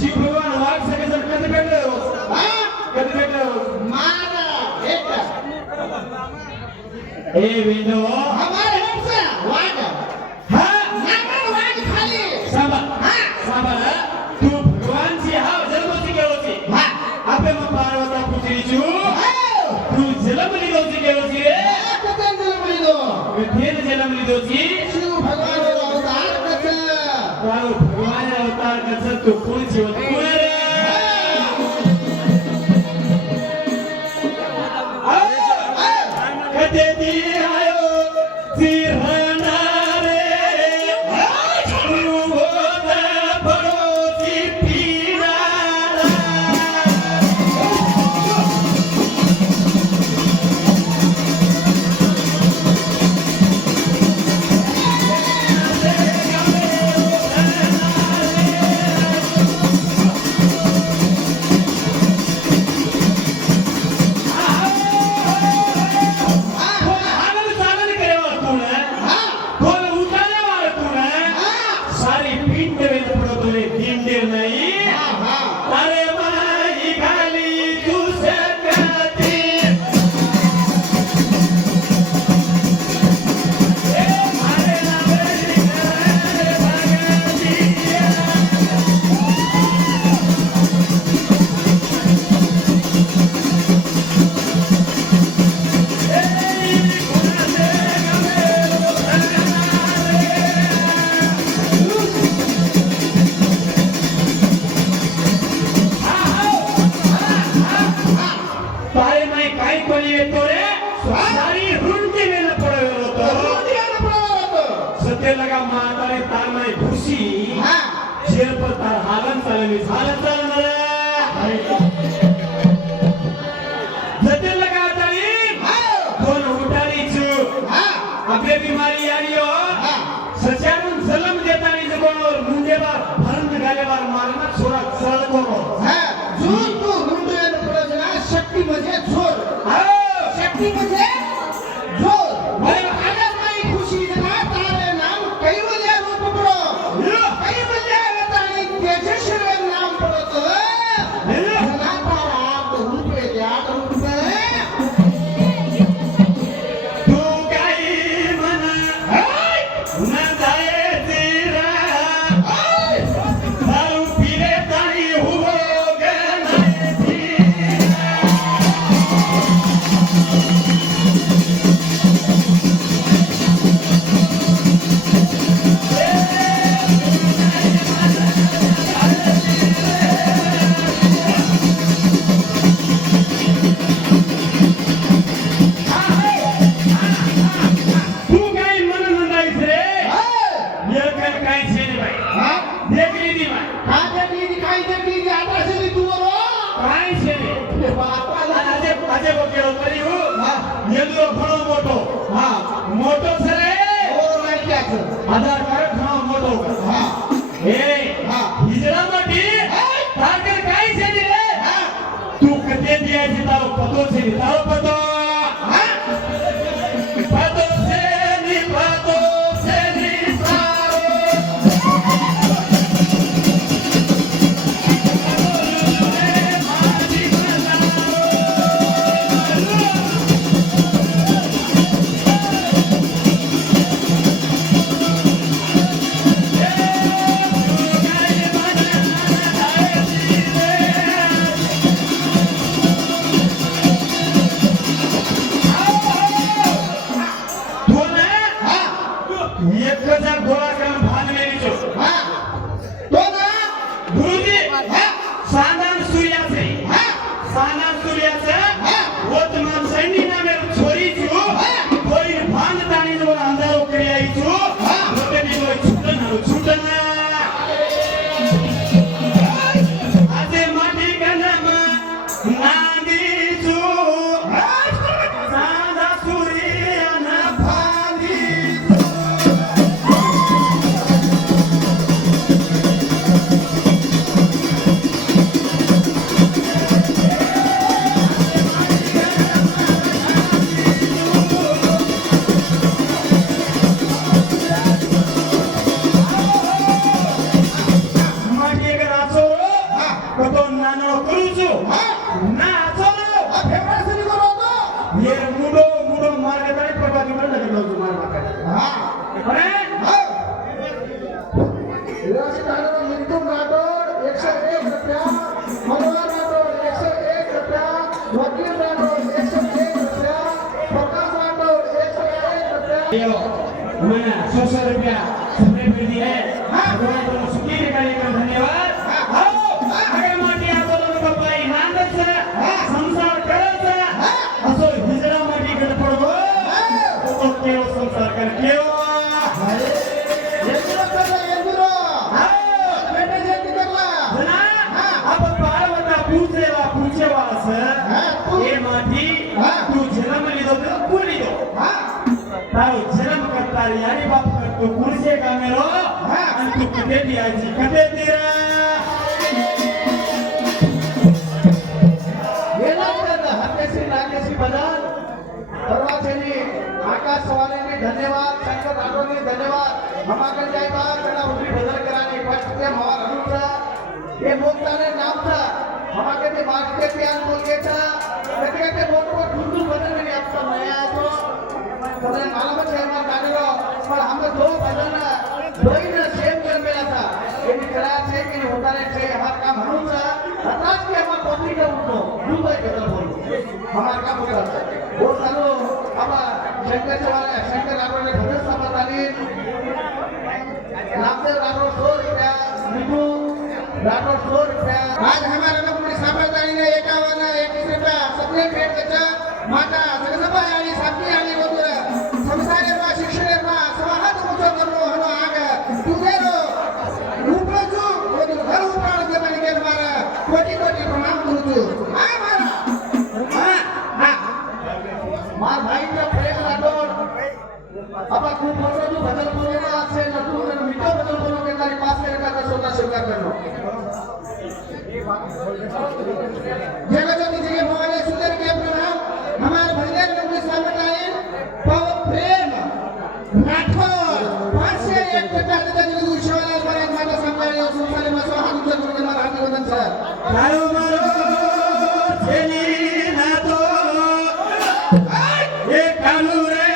शिव भगवान वाघ सगळे जण कधी भेटले कधी भेटले ए विंडो हमारे हमसे वाघ हाँ नामन वाघ खाली साबा साबा तू भगवानची हा जन्मची केलोची हाँ आपे मग पार्वता पुत्री तू जन्मली दोची केलोची रे कतन जन्मली दो कथेन जन्मली दोची शिव भगवान अवतार कस भगवान अवतार कस तू कोण जीवन कोण रे कधी दी आयो सिरहना रे तू होता पडोसी पिनारा आपले बीमारी आलियो सचारून जलम देतानी जगोनवर मुंडेबार भरंत गालेबार मारना छोरा चळ करो जो तू रुंडे प्रजना शक्ती म्हणजे जोर शक्ती म्हणजे जोर आगे माई खुशी ना तारे नाम कैवल्य रूप पडो कैवल्य अवतारी तेजस्वी नाम पडतो ना तारा तो रूपे द्या रूपे मोटो सरे आधार कार्ड घणो मोटो हिजड़ा माटी ताकर काई छे रे तू कते दिया छे तारो पतो छे तारो पतो पतो छे नी तारो हिराची तांडव मिथुन राठोड 101 रुपया, मनोहर राठोड 101 रुपया, वकील राठोड 101 रुपया, प्रकाश राठोड 101 रुपया। यो मैंने 100 रुपया सबने फिर दी है भगवान को सुखी रखने का धन्यवाद। आओ आगे माटी आप लोगों को पाई नांदत से संसार करत से असो हिजरा माटी गड पड़गो तो केव संसार कर केव ಎಂದಿರೋ ಕಲ್ಲ ಎಂದಿರೋ ಬೇಟೆ ಜಯಂತಿ करला ना अब पार्वता पूछेवा से ये माटी तू जन्म लिदो तो कुली दो तारो जन्म करता यानी बाप करतो कुर्से का मेरो आणि तू कधी दियाची कधी दिरा वेलांतर हत्यासी नागेसी बदल परवाचेनी आकाश सवालेनी धन्यवाद, शंकर राठोडनी धन्यवाद, हमाकल जाई बात कड़ा उठी बदल कराने पटके मार अनुचा ये मोक्ताने नामचा हमाके ते मागते प्यान बोल गेता कते मोटो ठुंडू बदल में आपका नया तो कदे मालूम है मार काढलो पण हम दो बदल दोई ने सेम कर मेला था ये कड़ा छे कि होताने छे हमार काम अनुचा अताज के हमार पत्नी का उठो दुबई बदल बोल हमार काम होता वो चालू अब शंकर चवाले शंकर राठोड ने भजन सभा झाली नामदेव राठोड 100 रुपया, मिठू राठोड 100 रुपया। आज हमारा लोकमणी साबरदानी ने 51 21 रुपया सबने भेट देता माता सगसभा आणि सापी आणि वगैरे संसारे मा शिक्षणे मा समाहात मुचो करो हनो आग तुझेरो उपजू वो घर उपाड के बन के मारा कोटी कोटी प्रणाम करू आ मारा मार भाई का प्रेम राठोड अब खूब बोलो तो बदल बोलेगा से नटू ने मिठो बदल बोलोगे तारी पास में का स्वतः स्वीकार कर लो जगह जो जी के भगवान सुंदर के प्रणाम हमारे भजन लोग सामने आए पव प्रेम राठोड 501 टका देता जी उशवाला पर माता संभाळी सुसाले मसो हात उचलून के मारा हात वंदन सर मारो मारो छेनी ना तो ये कानू रे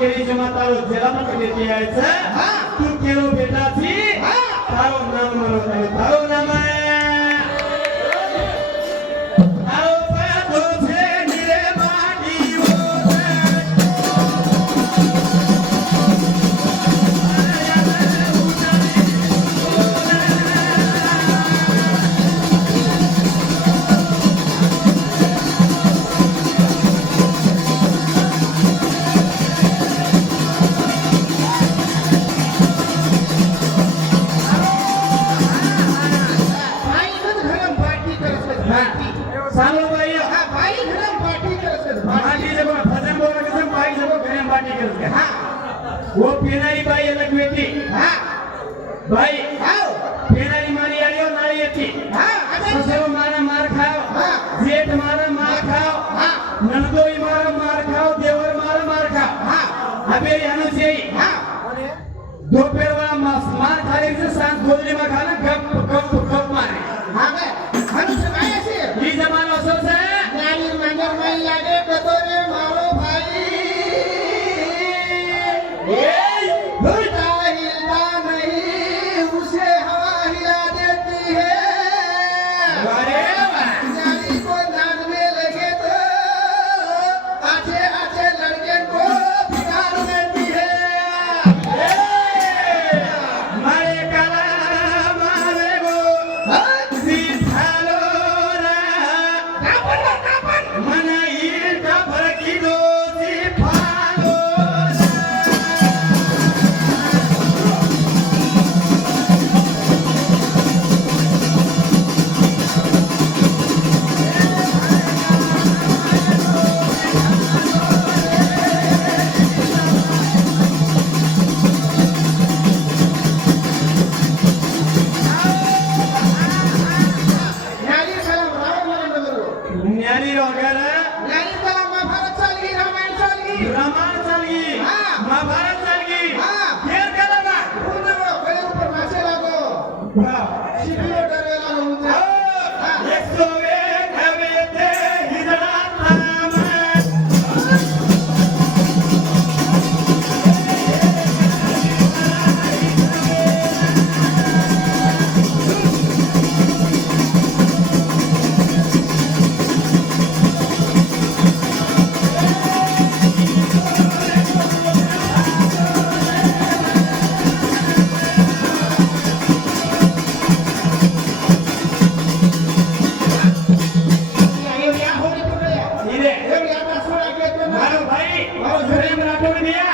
केली जमा तारो जन्म केली यायचा तू केलो बेटाची तारो नाम मारो तारो नाम तारो पातो छे निरे माटी वो सालो भाई हां भाई घरम पार्टी करत पार्टी जब भजन बोल के भाई जब घरम पार्टी करत हां वो पेनाई बाई अलग बेटी हां भाई आओ पेनाई मारी आलियो नाली येती हां ससुर मारा मार खाओ हां जेठ मारा मार खाओ हां नंदोई मारा मार खाओ देवर मारा मार खाओ हां अबे यानो से हां दोपहर वाला मार खाने से सांस खोलने में खाना गप गप गप मारे हां बे हनुस काय असे ही जमाना असो से नानी मंगर में लागे कतोरे मारो भाई ए भूता हिलता नहीं उसे हवा हिला देती है अरे नानी को नाद में लगे तो आछे आछे लड़के को बिगाड़ देती है मारे शिकलो ठरवेला म्हणून एक सोवे हवे ते हिजडा थांब. एवढ्या होळी पकड्या इरे एवढ्या आता सोळा घेतो ना मारो भाई प्रेम राठोड दिया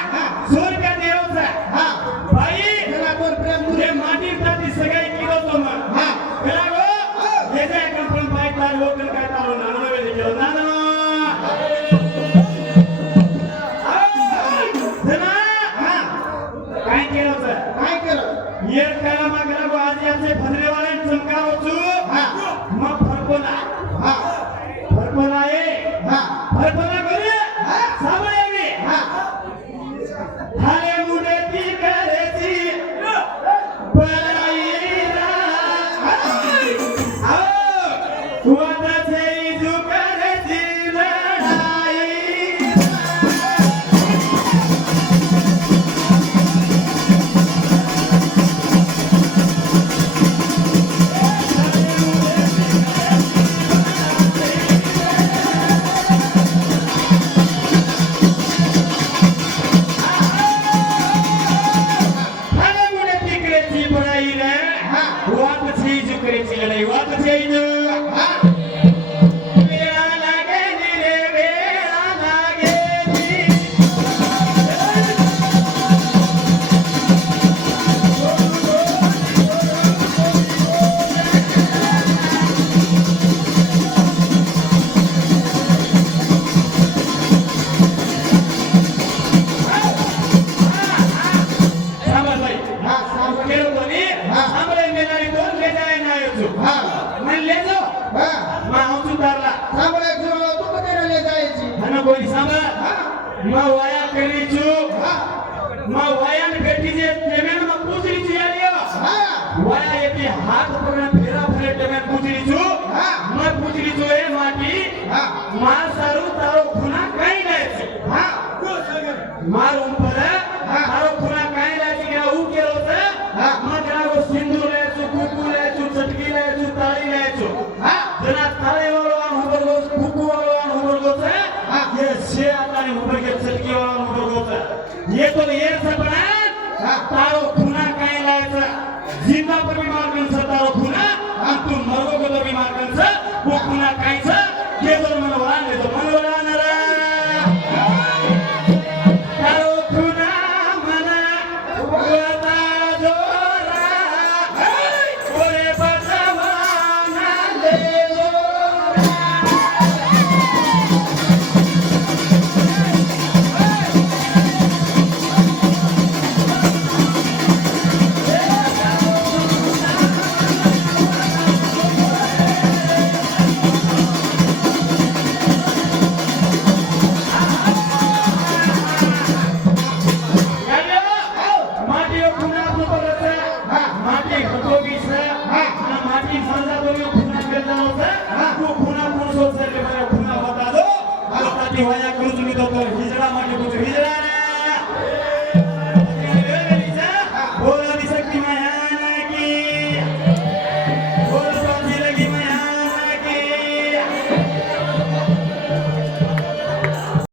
सूर का देवचा हा भाई त्याला कोण प्रेम मुली हे माटी ताती सगळी किलो तो मग हा केला गो हे जे कंपन पाय तार लोकल काय तारो नानो वेले केलो नानो जना हा काय केलं सर काय केलं ये करा मग गेला गो आज आमचे फजरेवाले चमकाव छु हा मग फरकोना हा फरकोना आहे हा फरकोना करे साबळे हा थाले मुडेती करेची पराईला आओ तू आता छेई जु करेची लढाई थाले मुडेती करेची पराईला वात छेई जु करेची लढाई वात छेई जु हा वेळा लागे रे वेळा लागे सांभाळ बाई हा सांग केलो कोणी सांभाळ मेनारी दोन लेजाय ना येतो हा मन लेजो हा मा आऊचू तारला सांभाळायचं तू कधी जायची हना कोणी सांभाळ हा मा वाया करीचू हा मा वाया ने बेटी जे प्रेमेन मा पूछरी ची आलियो हा वाया येते हात पकडून फेरा